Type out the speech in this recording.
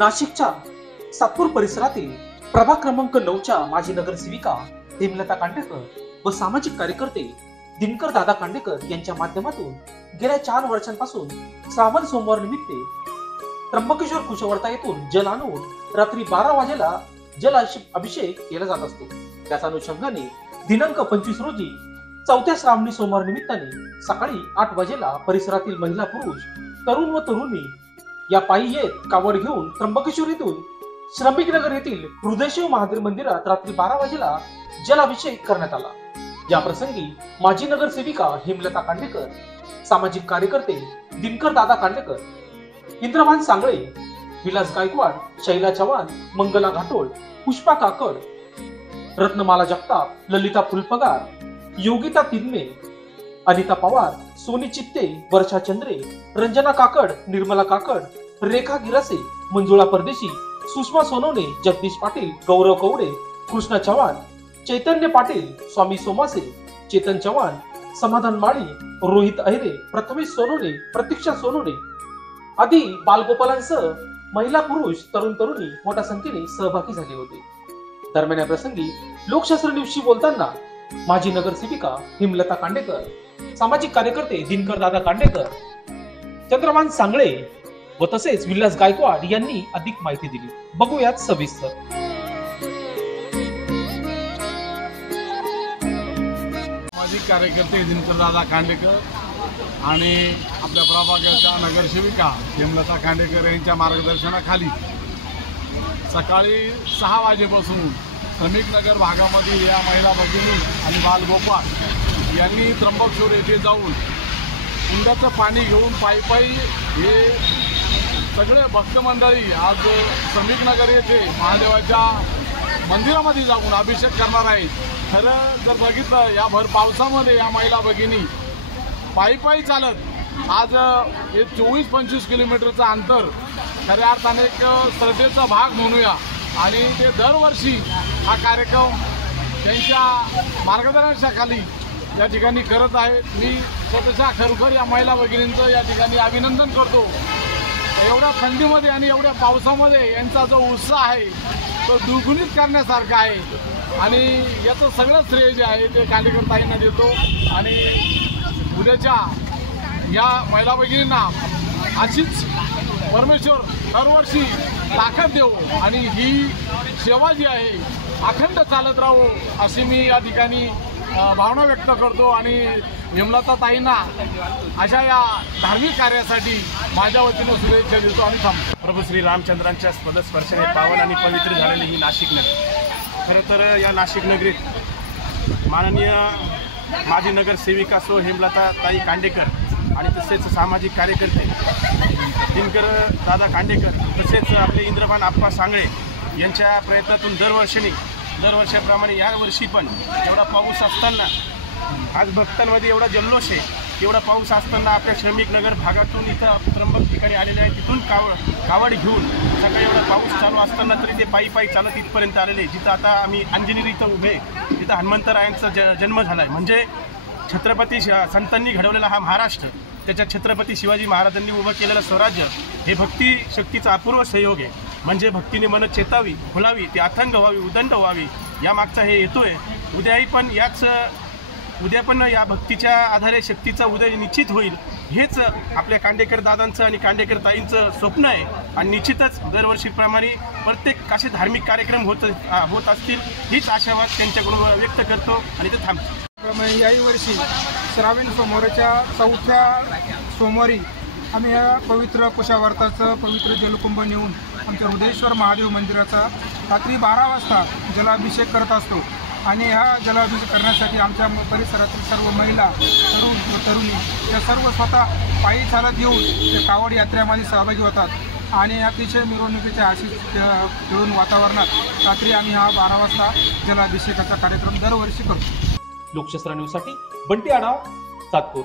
नाशिकच्या सातपूर परिसरातील प्रभाग क्रमांक 9च्या माजी नगरसेविका हेमलता कांडेकर व सामाजिक कार्यकर्ते दिनकर दादा कांडेकर यांच्या माध्यमातून गेल्या 4 वर्षांपासून श्रावण सोमवार निमित्त त्र्यंबकेश्वर कुशवर्ता येथून जल आणून रात्री 12 वाजेला जल अभिषेक केला जात असतो। त्याच अनुषंगाने दिनांक 25 रोजी चौथ्या श्रावणी सोमवार निमित्ताने सकाळी 8 वाजेला परिसरातील महिला पुरुष तरुण व तरुणी या पायी येत कावड घेऊन त्र्यंबकेश्वर येथून श्रमिक नगर येथील हृदयशिव महादेव मंदिरात रात्री 12 वाजेला जलाभिषेक करण्यात आला। या प्रसंगी माजी नगरसेविका हेमलता कांडेकर, सामाजिक कार्यकर्ते दिनकर दादा कांडेकर, इंद्रभान सांगळे, विलास गायकवाड, शैला चव्हाण, मंगला घाटोळ, पुष्पा काकड, रत्नमाला जगताप, ललिता फुलपगार, योगिता तिदमे, अनिता पवार, सोनी चित्ते, वर्षा चंद्रे, रंजना काकड, निर्मला काकड, रेखा गिरासे, मंजुळा परदेशी, सुषमा सोनवणे, जगदीश पाटील, गौरव कवडे, कृष्णा चव्हाण, चैतन्य पाटील, स्वामी सोमासे, चेतन चव्हाण, समाधान माळी, रोहित अहिरे, प्रथमेश सोनवणे, प्रतीक्षा सोनवणे आदी बालगोपालांसह महिला पुरुष तरुण तरुणी मोठ्या संख्येने सहभागी झाले होते। दरम्यान या प्रसंगी लोकशास्त्र न्यूजशी बोलताना माजी नगरसेविका हेमलता कांडेकर, सामाजिक कार्यकर्ते दिनकर दादा कांडेकर, चंद्रभान सांगळे व तसेच विलास गायकवाड यांनी अधिक माहिती दिली। बघूयात सविस्तर। सामाजिक कार्यकर्ते दिनकर दादा कांडेकर आणि आपल्या प्रभागाच्या नगरसेविका हेमलता कांडेकर यांच्या मार्गदर्शनाखाली सकाळी 6 वाजेपासून श्रमिक नगर भागामध्ये या महिला भगिनी आणि बालगोपाल यांनी त्र्यंबकेश्वर येथे जाऊन कुंडाचं पाणी घेऊन पायी पायी हे सगळे भक्त मंडळी आज श्रमिक नगर येथे महादेवाच्या मंदिरामध्ये जाऊन अभिषेक करणार आहेत। खरं जर बघितलं या भर पावसामध्ये या महिला भगिनी पायी पायी चालत आज हे 24-25 किलोमीटरचं अंतर खऱ्या अर्थाने एक श्रद्धेचा भाग म्हणूया आणि ते दरवर्षी हा कार्यक्रम त्यांच्या मार्गदर्शनाखाली या ठिकाणी करत आहेत। मी स्वतःच्या खरोखर या महिला भगिनींचं या ठिकाणी अभिनंदन करतो। एवढ्या थंडीमध्ये आणि एवढ्या पावसामध्ये यांचा जो उत्साह आहे तो दुर्गुणित करण्यासारखा आहे आणि याचं सगळं श्रेय जे आहे ते कांडेकर ताईंना देतो आणि उद्याच्या या महिला भगिनींना अशीच परमेश्वर दरवर्षी ताकद देवो आणि ही सेवा जी आहे अखंड चालत राहो अशी मी या ठिकाणी भावना व्यक्त करतो आणि हेमलता ताईंना अशा या धार्मिक कार्यासाठी माझ्या वतीने शुभेच्छा देतो आणि थांबतो। प्रभू श्री रामचंद्रांच्या पदस्पर्शाने पावन आणि पवित्र झालेली ही नाशिक नगर। खरं तर या नाशिक नगरीत माननीय माजी नगरसेविका सो हेमलता ताई कांडेकर आणि तसेच सामाजिक कार्यकर्ते दिनकर दादा कांडेकर तसेच आपले इंद्रभान आप्पा सांगळे यांच्या प्रयत्नातून दरवर्षाप्रमाणे यावर्षी पण एवढा पाऊस असताना आज भक्तांमध्ये एवढा जल्लोष आहे, एवढा पाऊस असताना आपल्या श्रमिक नगर भागातून इथं त्र्यंबक ठिकाणी आलेले आहे। तिथून कावड घेऊन सकाळी एवढा पाऊस चालू असताना तरी ते पायी पायी चालत इथपर्यंत आलेले। जिथं आता आम्ही अंजनेरी इथं उभे तिथं हनुमंतरायांचा जन्म झाला आहे। म्हणजे छत्रपती संतांनी घडवलेला हा महाराष्ट्र, त्याच्या छत्रपती शिवाजी महाराजांनी उभं केलेलं स्वराज्य हे भक्ती शक्तीचा अपूर्व संयोग आहे। म्हणजे भक्तीने मन चेतावी, खुलावी, ती अथंग व्हावी, उदंड व्हावी यामागचा हे येतोय। उद्या पण या भक्तीच्या आधारे शक्तीचा उदय निश्चित होईल हेच आपल्या कांडेकर दादांचं आणि कांडेकर ताईंचं स्वप्न आहे आणि निश्चितच दरवर्षीप्रमाणे प्रत्येक असे धार्मिक कार्यक्रम होत असतील हीच आशावाद त्यांच्याकडून व्यक्त करतो आणि ते थांबतो। याही वर्षी श्रावण सोमवारच्या 4थ्या सोमवारी आम्ही या पवित्र कुशावर्ताचं पवित्र जलकुंभ नेऊन आमच्या हृदयेश्वर महादेव मंदिराचा रात्री 12 वाजता जलाभिषेक करत असतो आणि हा जलाभिषेक करण्यासाठी आमच्या परिसरातील सर्व महिला तरुण व तरुणी या सर्व स्वतः पायी चालत येऊन त्या कावड यात्रेमध्ये सहभागी होतात आणि अतिशय मिरवणुकीच्या आशिष खेळून वातावरणात रात्री आम्ही हा 12 वाजता जलाभिषेकाचा कार्यक्रम दरवर्षी करतो। लोकशास्त्र न्यूजसाठी बंटी आढाव, सातपूर।